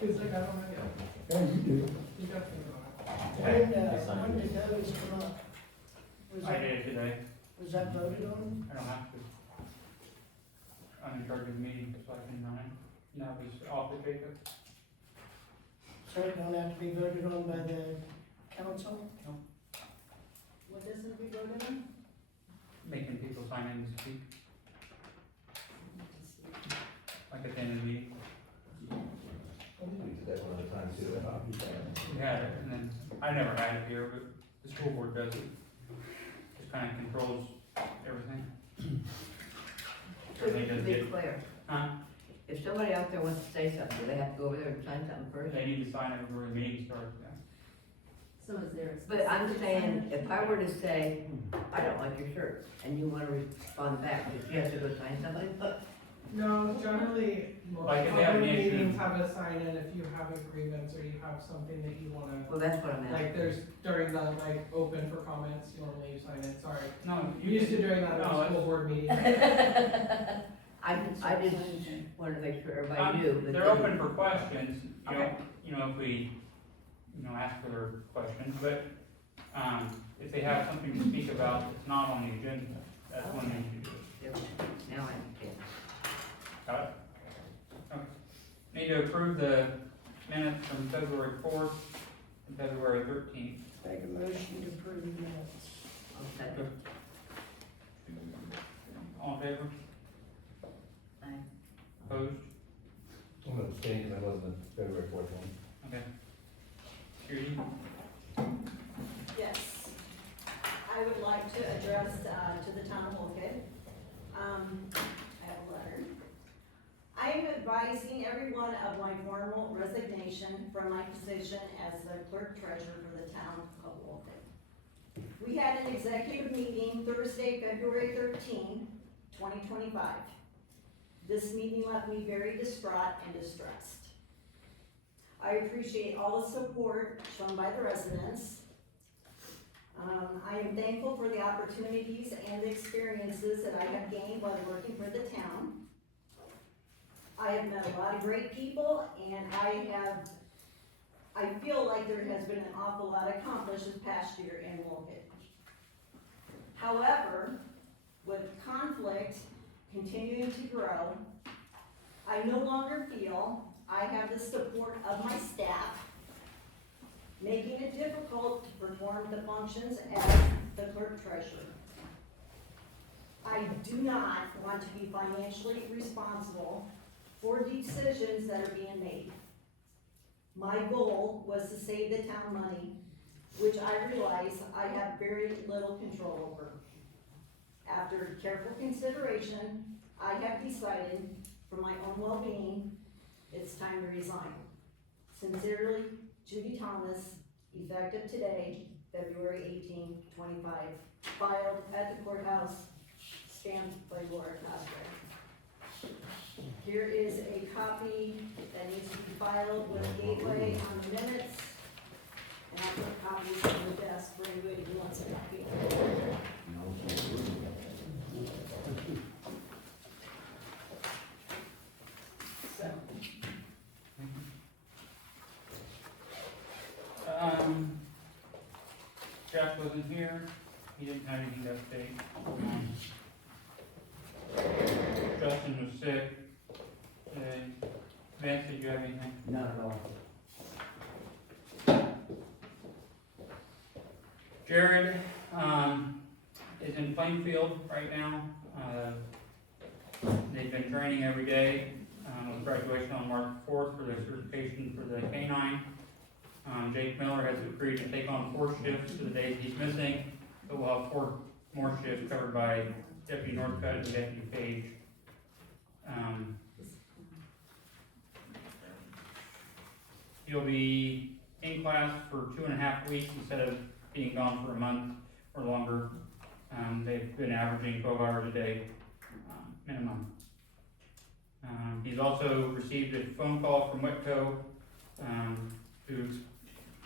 He's like, I don't know yet. Yeah, you do. He definitely don't. Okay, When they signed did it. those come up? Was I that, did it today, was that voted on? I don't have to. I'm in charge of the meeting, so I can run it. That was off the Jacob. So it don't have to be voted on by the council? What doesn't we vote on? Making people sign in to speak, like at the end of the meeting. We did that one at a time too. We had it, and then, I never had it here, but the school board does it. Just kinda controls everything. So just to be clear, Huh? if somebody out there wants to say something, do they have to go over there and sign something first? They need to sign it before the meeting starts, yeah. So is there a But I'm specific saying, sign? if I were to say, I don't like your shirt, and you wanna respond back, does she have to go sign something? No, generally, most Like if they have other an issue- meetings have a sign in if you have a grievance or you have something that you wanna, Well, that's what I'm like, asking. there's, during the, like, open for comments, normally you sign it, sorry. No, You used to doing that No, at the school board meeting. I just wanted to make sure everybody knew that. They're open for questions, Okay. if we, ask for their questions, but, if they have something to speak about that's not on the agenda, that's when they should do it. Yep, now I understand. Got it? Okay. Need to approve the minutes from February 4th and February 13th. Make a motion to approve the minutes. I'll second. All in favor? Aye. Opposed? I'm gonna abstain because I wasn't at February 4th one. Okay. Judy? Yes. I would like to address, to the town of Wolcott. I have a letter. I am advising everyone of my formal resignation from my position as the clerk treasurer for the town of Wolcott. We had an executive meeting Thursday, February 13, 2025. This meeting left me very distraught and distressed. I appreciate all the support shown by the residents. I am thankful for the opportunities and the experiences that I have gained while working for the town. I have met a lot of great people, and I feel like there has been an awful lot accomplished this past year in Wolcott. However, with conflict continuing to grow, I no longer feel I have the support of my staff, making it difficult to perform the functions as the clerk treasurer. I do not want to be financially responsible for decisions that are being made. My goal was to save the town money, which I realize I have very little control over. After careful consideration, I have decided, for my own well-being, it's time to resign. Sincerely, Judy Thomas, effective today, February 18, 25, filed at the courthouse, stamped by Laura Cosgrave. Here is a copy that needs to be filed with Gateway on the minutes, and I'll put copies on the desk for anybody who wants a copy. So, Jack wasn't here, he didn't have anything to update. Justin was sick. Vance, did you have anything? Not at all. Jared, is in Plainfield right now. They've been training every day, with graduation on March 4th for their certification for the K-9. Jake Miller has agreed to take on 4 shifts to the days he's missing, so we'll have 4 more shifts covered by Deputy Northcutt and Deputy Page. He'll be in class for 2.5 weeks instead of being gone for a month or longer. They've been averaging 12 hours a day, minimum. He's also received a phone call from Whitco,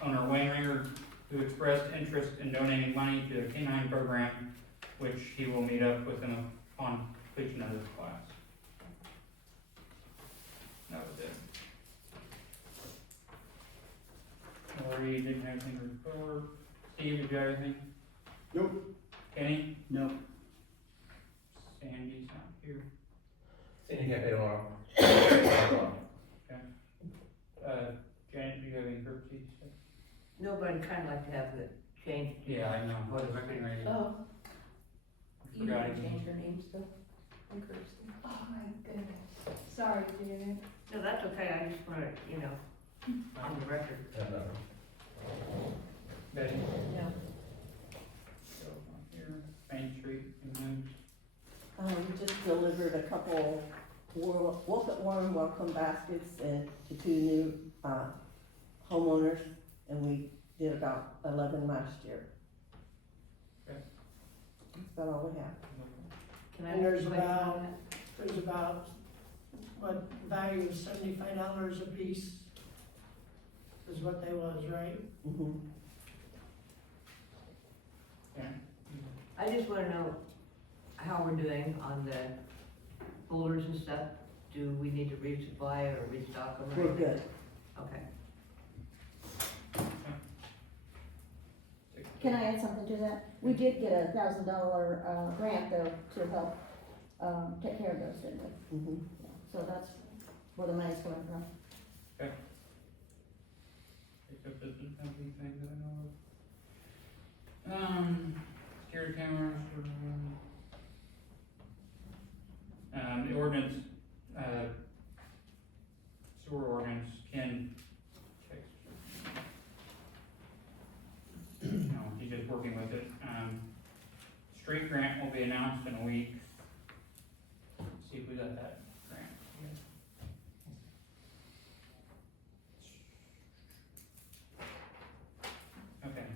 owner Wayne Ringer, who expressed interest in donating money to the K-9 program, which he will meet up with him upon completion of this class. That was it. have anything to report? Steve, did you have anything? Nope. Kenny? No. Sandy's not here. Senior cafe tomorrow. Janet, do you have any courtesy stuff? No, but I'd kinda like to have it changed. Yeah, I know. For the record. Right. Oh, you Forgot need to it. change your name still? I'm Kirsty. Oh my goodness. Sorry, Janet. No, that's okay, I just wanna, on the record. Yeah, no. Betty? No. So, here, Main Street, and then, We just delivered a couple Wolf at Warren welcome baskets to 2 new homeowners, and we did about 11 last year. Okay. That's about all we have. Can I And there's have a question about- on that? There's about, what, value of $75 a piece is what they was, right? Mhm. yeah. I just wanna know how we're doing on the folders and stuff. Do we need to resupply or restock them? or We're anything? good. Okay. Can I add something to that? We did get a $1,000 grant though to help, take care of those, didn't we? Mhm. So that's where the money's coming from. Except this is everything that I know of. Security cameras, the ordinance, sewer ordinance can text. No, he's just working with it. Street grant will be announced in a week. See if we got that grant. Okay,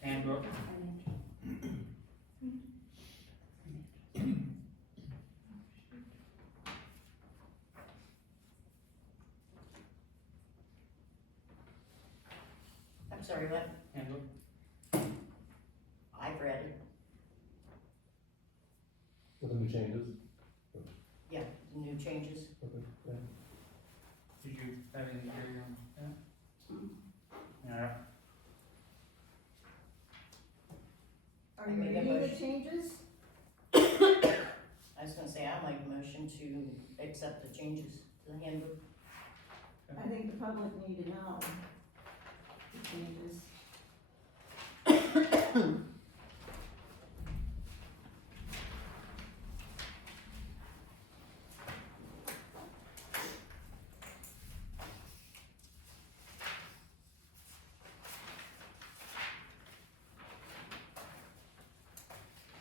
handbook, I'm sorry, what? handbook, I've read it, With the new changes. yeah, the new changes. Okay, yeah. did you have anything to carry on that? Yeah, Are you I make a reading the motion. changes? I was gonna say, I'd like a motion to accept the changes to the handbook. I think the public need to know the changes.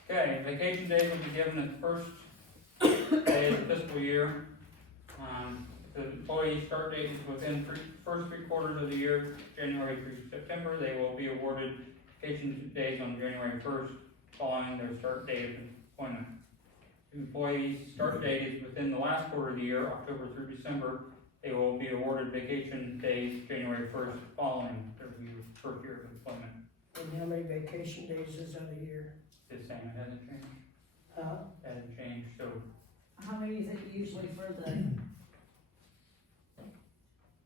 okay, vacation days will be given at the first day of the fiscal year. If the employee start date is within first 3 quarters of the year, January through September, they will be awarded vacation days on January 1st following their start date of employment. If the employee's start date is within the last quarter of the year, October through December, they will be awarded vacation days January 1st following their first year of employment. And how many vacation days is that a year? It's the same, it hasn't changed, Huh? hasn't changed, so How many is it usually for the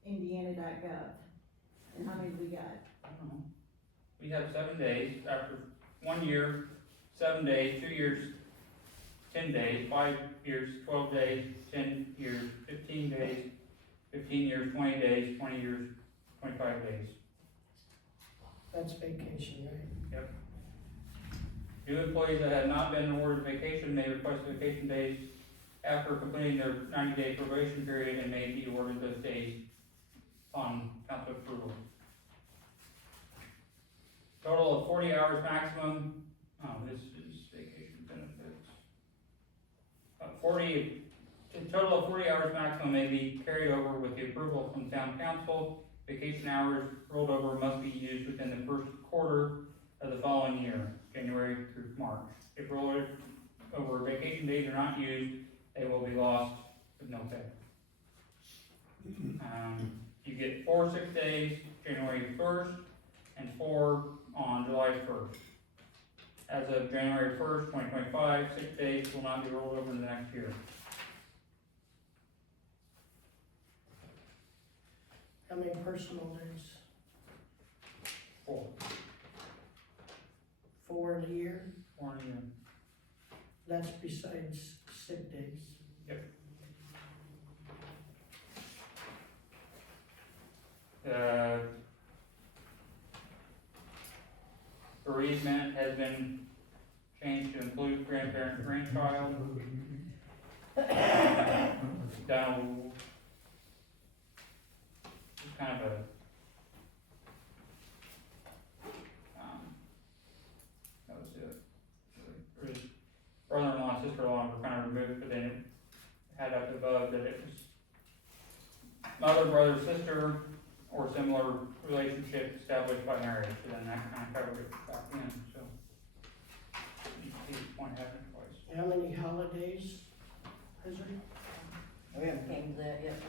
Indiana.gov? And how many do we got? I don't know. We have 7 days, after 1 year, 7 days, 2 years, 10 days, 5 years, 12 days, 10 years, 15 days, 15 years, 20 days, 20 years, 25 days. That's vacation, right? New employees that have not been awarded vacation may request vacation days after completing their 90-day probation period and may be awarded those days on council approval. Total of 40 hours maximum, this is vacation benefits. A total of 40 hours maximum may be carried over with the approval from town council. Vacation hours rolled over must be used within the first quarter of the following year, January through March. If rolled over vacation days are not used, they will be lost with no pay. You get 4 sick days, January 1st, and 4 on July 1st. As of January 1st, 2025, sick days will not be rolled over in the next year. How many personal days? 4. 4 in a year? 4 in a year. That's besides sick days. Bereavement has been changed to include grandparent and grandchild. Down, it's kind of a, that was it. There's brother-in-law, sister-in-law were kind of removed, but then it had up above that it was mother, brother, sister, or similar relationship established by marriage, so then that kind of covered it back in, so. You can see the point happening twice. How many holidays is there? We haven't came to that yet,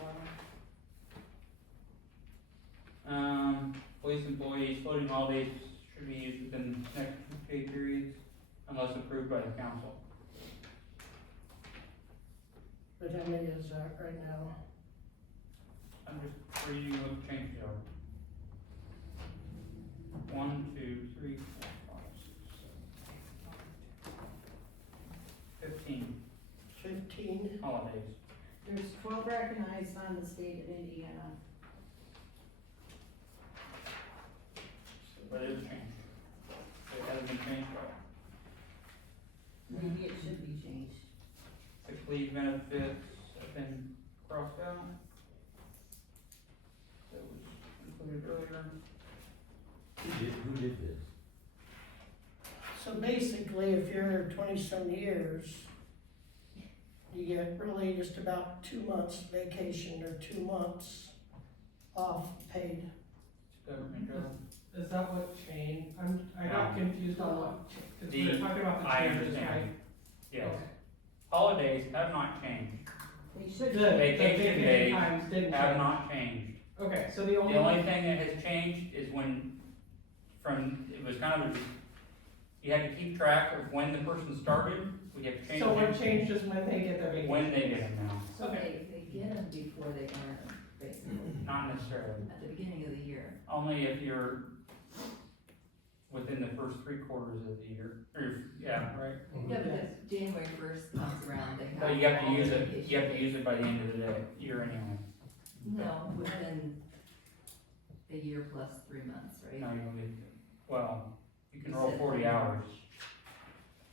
Police employees, floating holidays should be used within the next 2 pay periods unless approved by the council. But how many is that right now? I'm just reading what the changes are. 1, 2, 3, 4, 5, 6, 7, 8, 9, 10, 15 15? holidays. There's 12 recognized on the state of Indiana. But it is changed. It hasn't been changed by. Maybe it should be changed. Sick leave benefits have been crossed out. That was included earlier. Who did this? So basically, if you're 20-some years, you get really just about 2 months vacation or 2 months off paid. It's a government job. Is that what changed? I got confused on what, cause we were The- talking about the I changes, right? understand. Yes. Okay. Holidays have not changed. They should. The Vacation days times didn't Have change. not changed. Okay, so the The only. only thing that has changed is it was kind of, you had to keep track of when the person started, we have to change So what it changed is when they get their vacation. when they get them now, So they get them before they earn them, basically, not necessarily. at the beginning of the year. Only if you're within the first 3 quarters of the year, or, yeah, right? Yeah, because January first comes around, they have. But you have to all use the it, vacation you have to days. use it by the end of the year anyway. No, within a year plus 3 months, right? No, you don't get, well, you can You roll said 40 hours.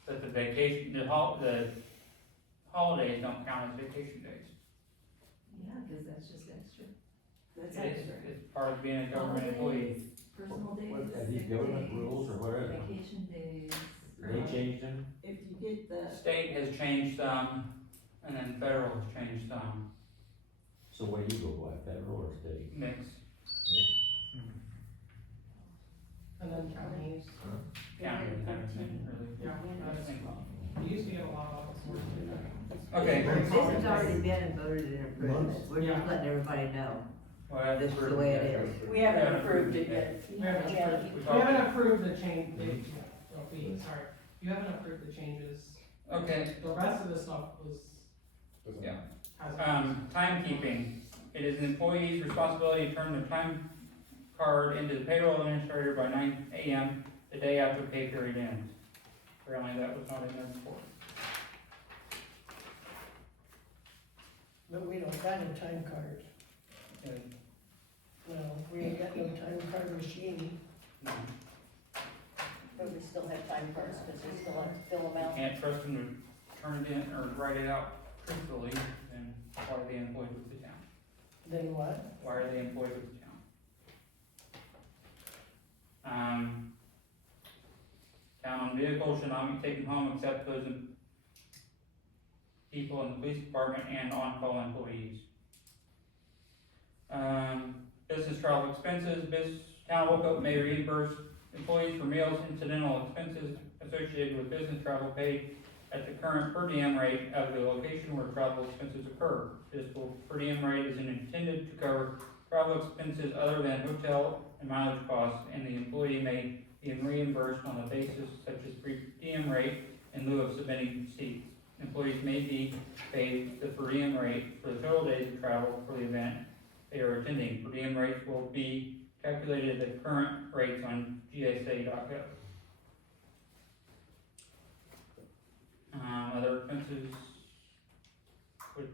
But the vacation, the holidays don't count as vacation days. Yeah, because that's just extra. That's It's, extra. it's part of being a government employee. Holidays, personal days, Are these sick government days, rules or what are they? vacation days. They changed them? If you get the, State has changed some, and then federal has changed some, So where do you go by, federal or state? mix. And then counties. County, everything, really. Yeah, that's, you used to get a lot of us more too. Okay. This has already been and voted and approved, we're just Yeah. letting everybody know, Well, that's this is the for- way it is. we haven't approved it yet. We haven't Yeah. approved, we haven't approved the change, sorry, you haven't approved the changes. Okay, The rest of the stuff was, yeah. has. Timekeeping, it is an employee's responsibility to turn their time card into the payroll administrator by 9 AM the day after pay period ends. Apparently that was not in there before. But we don't got a time card. Okay, No, we ain't got no time card machine. no. but we still have time cards, because we still have to fill them You out. can't trust them to turn it in or write it out truthfully, then why are they employed with the town? Then what? Why are they employed with the town? Town-owned vehicles should not be taken home except those people in the police department and on-call employees. Business travel expenses, town of Woke may reimburse employees for meals, incidental expenses associated with business travel paid at the current per diem rate of the location where travel expenses occur. This per diem rate is intended to cover travel expenses other than hotel and mileage costs, and the employee may be reimbursed on a basis such as per diem rate in lieu of submitting receipts. Employees may be paid the per diem rate for the total days of travel for the event they are attending. Per diem rates will be calculated at the current rates on GSA.gov. Other expenses, which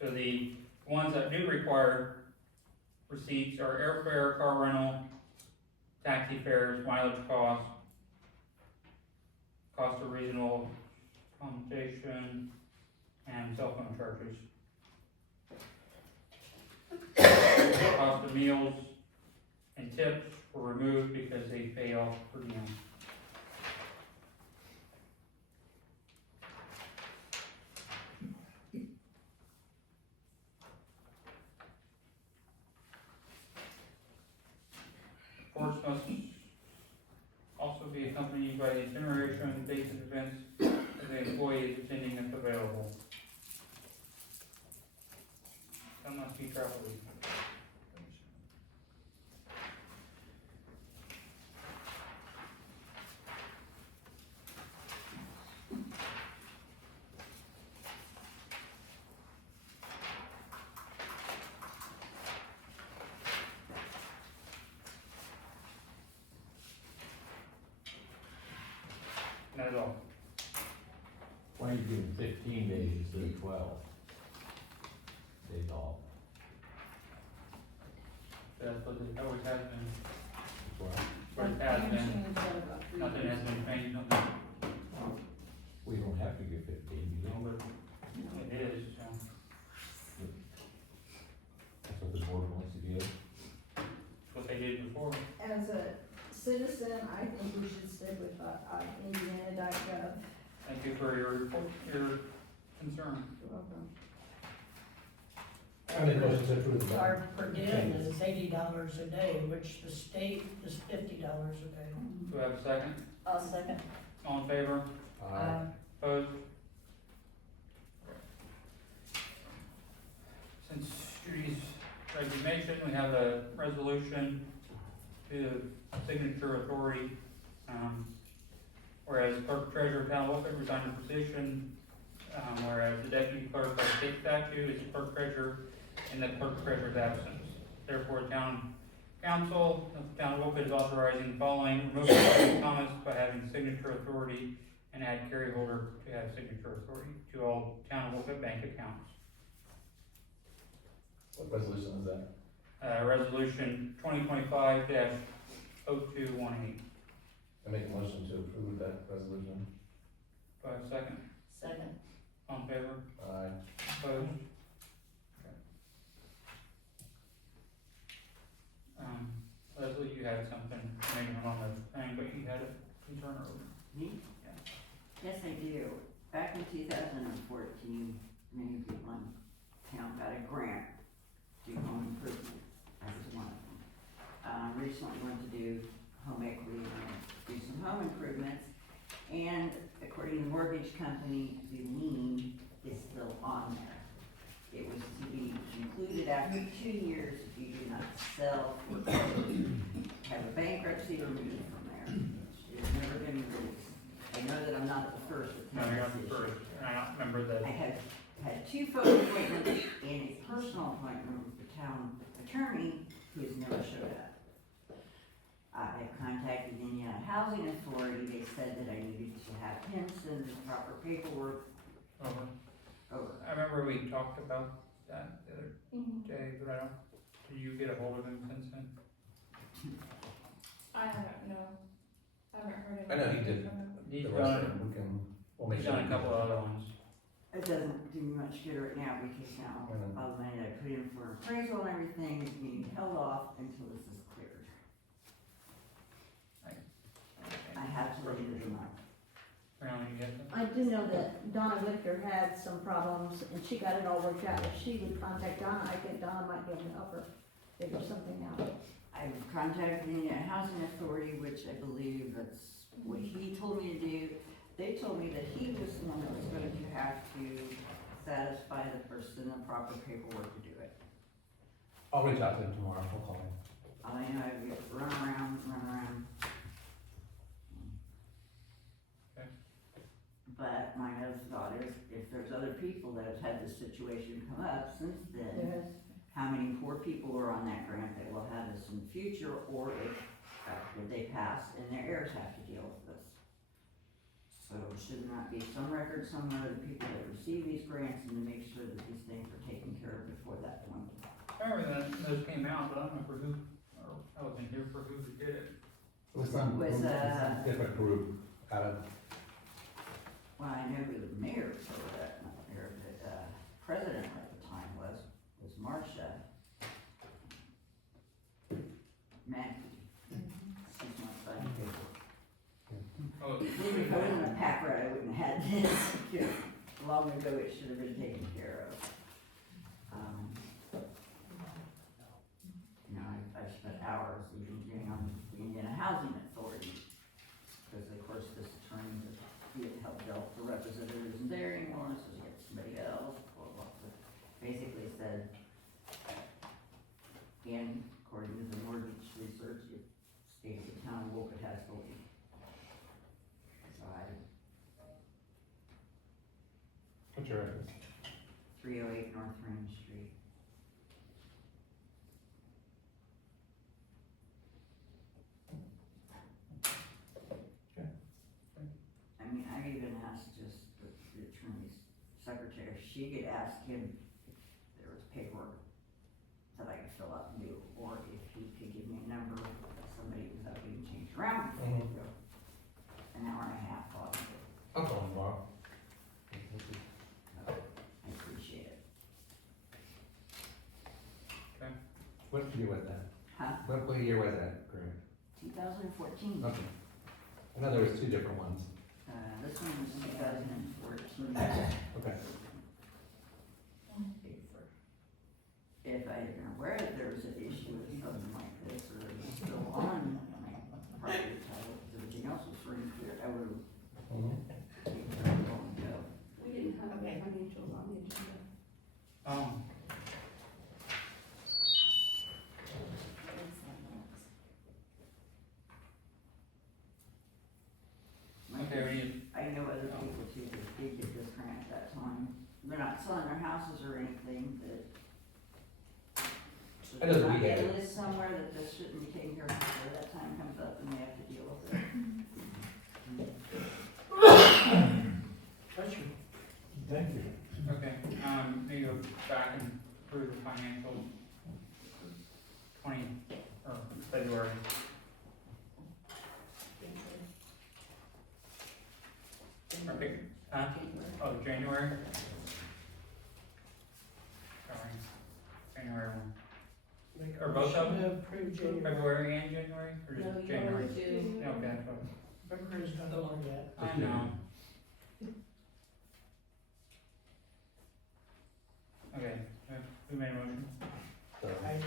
so the ones that do require receipts are airfare, car rental, taxi fares, mileage costs, cost of reasonable accommodation, and cell phone charges. Cost of meals and tips were removed because they pay off per diem. Reports must also be accompanied by the itinerary showing the dates and events of the employee is attending if available. Some must be travel leave. Not at all. Why are you giving 15 days instead of 12 days off? That's what it always has been. Well, What it has been. Nothing has been changed, nothing. we don't have to give 15, you know, It is, so. that's what the board wants to give. It's what they did before. As a citizen, I think we should stick with, Indiana.gov. Thank you for your report, your concern. You're welcome. I make motion to approve the Our per diem is $80 a day, which the state is $50 a day. Do I have a second? I'll second. All in favor? Opposed? Since Judy's resignation, we have a resolution to signature authority. Whereas clerk treasurer Tal Wolfett resigned her position, whereas the deputy clerk by state statute is the clerk treasurer in the clerk treasurer's absence. Therefore, town council of the town of Wolfett is authorizing the following: remove Michael Thomas by having signature authority and add Carrie Holder to have signature authority to all town of Wolfett bank accounts. What resolution is that? Resolution 2025-0218. I make a motion to approve that resolution. Do I have a second? Second. All in favor? Aye. Opposed? Okay. Leslie, you had something, maybe not on the thing, but you had a concern over. Me? Yeah. Yes, I do. Back in 2014, many people in town got a grant to do home improvement. That was one of them. Recently went to do home equity and do some home improvements. And according to the mortgage company, the lien is still on there. It was to be concluded after 2 years if you do not sell or have a bankruptcy removed from there. It's never been released. I know that I'm not the first to No, tell you're this not the issue. first, and I don't remember that. I had 2 phone appointments and a personal appointment with the town attorney who has never showed up. I contacted the Indiana Housing Authority. They said that I needed to have him send the proper paperwork Over. over. I remember we talked about that the other day, but I don't, did you get a hold of him since then? I haven't, no. I haven't heard anything. I know he did. from him. He's The rest of done, them, we'll make he's sure. done a couple of other ones. It doesn't do me much good right now because now all the money that I put in for appraisal and everything is being held off until this is cleared. I have to leave it alone. Apparently you get them. I do know that Donna Victor had some problems, and she got it all worked out. If she would contact Donna, I think Donna might be able to help her figure something out. I've contacted the Indiana Housing Authority, which I believe that's what he told me to do. They told me that he was the one that was going to have to satisfy the person the proper paperwork to do it. I'll reach out to him tomorrow, I'll call him. All I know is run around. Okay. But my other situation come up since then, Yes. how many poor people are on that grant that will have this in the future, or if, after they pass, and their heirs have to deal with this. So should there not be some record somewhere of the people that receive these grants and to make sure that these things are taken care of before that point? I remember that those came out, but I don't know for who, or I wasn't here for who did it. It was some Was, different group out of, Well, I know who the mayor for that, not the mayor, but, president at the time was Marcia Mackey. She's my buddy. Oh, If I wasn't a pack rat, I wouldn't have had this, because long ago it should have been taken care of. You know, I've spent hours even getting on the Indiana Housing Authority, because of course this attorney that he had helped out the representative isn't there anymore, so he had somebody else, blah, blah, blah. Basically said, and according to the mortgage research, it stated the town of Wolcott has to leave. So what's your address? 308 North Range Street. Okay. I mean, I even asked just the attorney's secretary, she could ask him if there was paperwork that I could fill out and do, or if he could give me a number of somebody without being changed around. Mhm. An hour and a half probably. I'm calling Bob. I appreciate it. What did you do with that? Huh? What year was that grant? 2014. Okay. I know there was two different ones. This one was 2014. Okay. If I had been aware that there was an issue with something like this, or it was still on my property title, because everything else was free and clear, I would have taken it long ago. We didn't have the financials on the agenda. Okay, we need, I know other people too that did get this grant at that time. They're not selling their houses or anything, that. So I know that there's we not had a it. list somewhere that this shouldn't be taken care of before that time comes up and they have to deal with it. Thank you. okay, maybe go back and approve the financials. February. Okay, oh, January? Sorry, January one. Or both of them? Approved January. February and January, or No, just you January? always do. Yeah, okay, that's what- February's not over yet. I know. Okay, who made a motion? So, I did.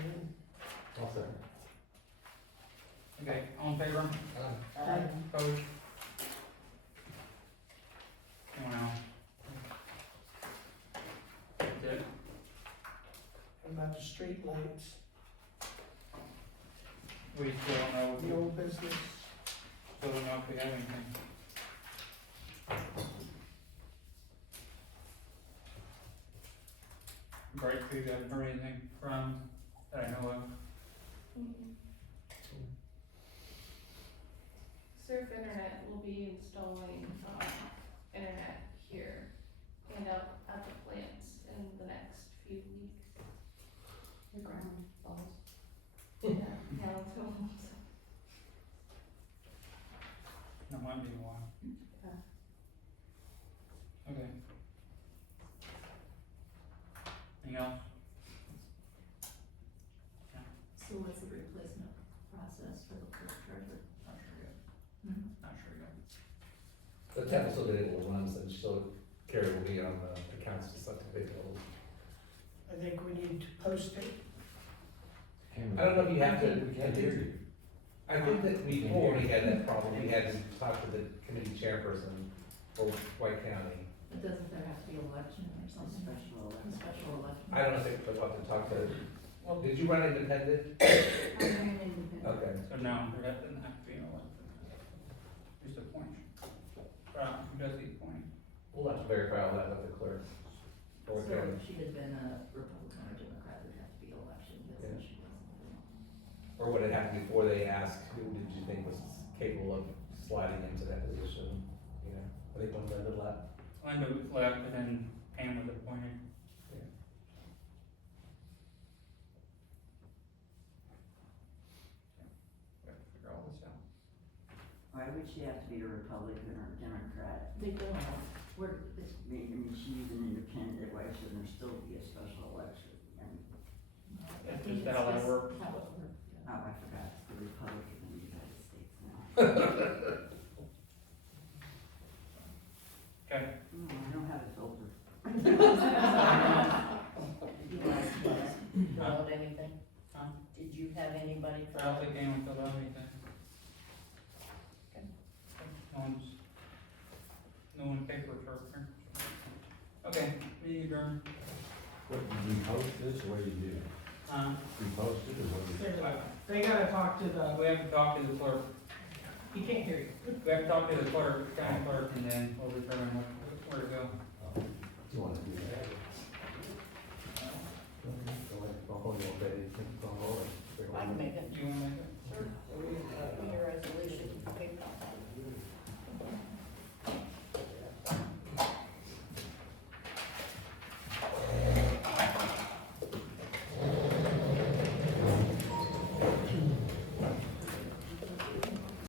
I'll second. Okay, all in favor? Opposed? Anyone else? That's it? What about the street lights, We still don't know, the old business? still don't know if we have anything. Brightfield, haven't heard anything from, that I know of. Surf Internet will be installing, internet here and out at the plants in the next few weeks. The ground falls. Yeah, it's going. That might be a while. Yeah. Okay. Anything else? So what's the replacement process for the clerk treasurer? Not sure yet. Not sure yet. The town still did it will run, and still Carrie will be on the accounts to set the big bills. I think we need to post it. I don't know if you have to, We can't hear you. I think that we already had that problem, we had to talk to the committee chairperson for White County. But doesn't there have to be an election or A something? special A election. special election? I don't know if they will have to talk to, well, did you run independent? Okay. So no, there doesn't have to be an election. Just a point. Who does the appointing? We'll have to verify all that with the clerk. Or So can, if she had been a Republican or Democrat, it'd have to be election, but Yeah. since she wasn't. or would it happen before they asked, who did you think was capable of sliding into that position? You know, I think when Linda left. Linda left and then Pam was appointed. We have to figure all this out. Why would she have to be a Republican or a Democrat? They don't know, where, it's, I mean, she's an independent, why shouldn't there still be a special election? And, I That's think just it's how that just works. how it works, yeah. oh, I forgot, it's the Republican in the United States now. Okay, I don't have a filter. You guys, fill out anything? Did you have anybody I fill don't out? think anyone filled out anything. No one paperwork here. Okay, meeting adjourned. What, did you post this, or what do you do? You post it, or what do you? They gotta talk to the, We have to talk to the clerk. he can't hear you. We have to talk to the clerk, county clerk, and then we'll determine where to go. You wanna do that? Go ahead, go home, you'll pay, go home. I can make it. Do you wanna make it?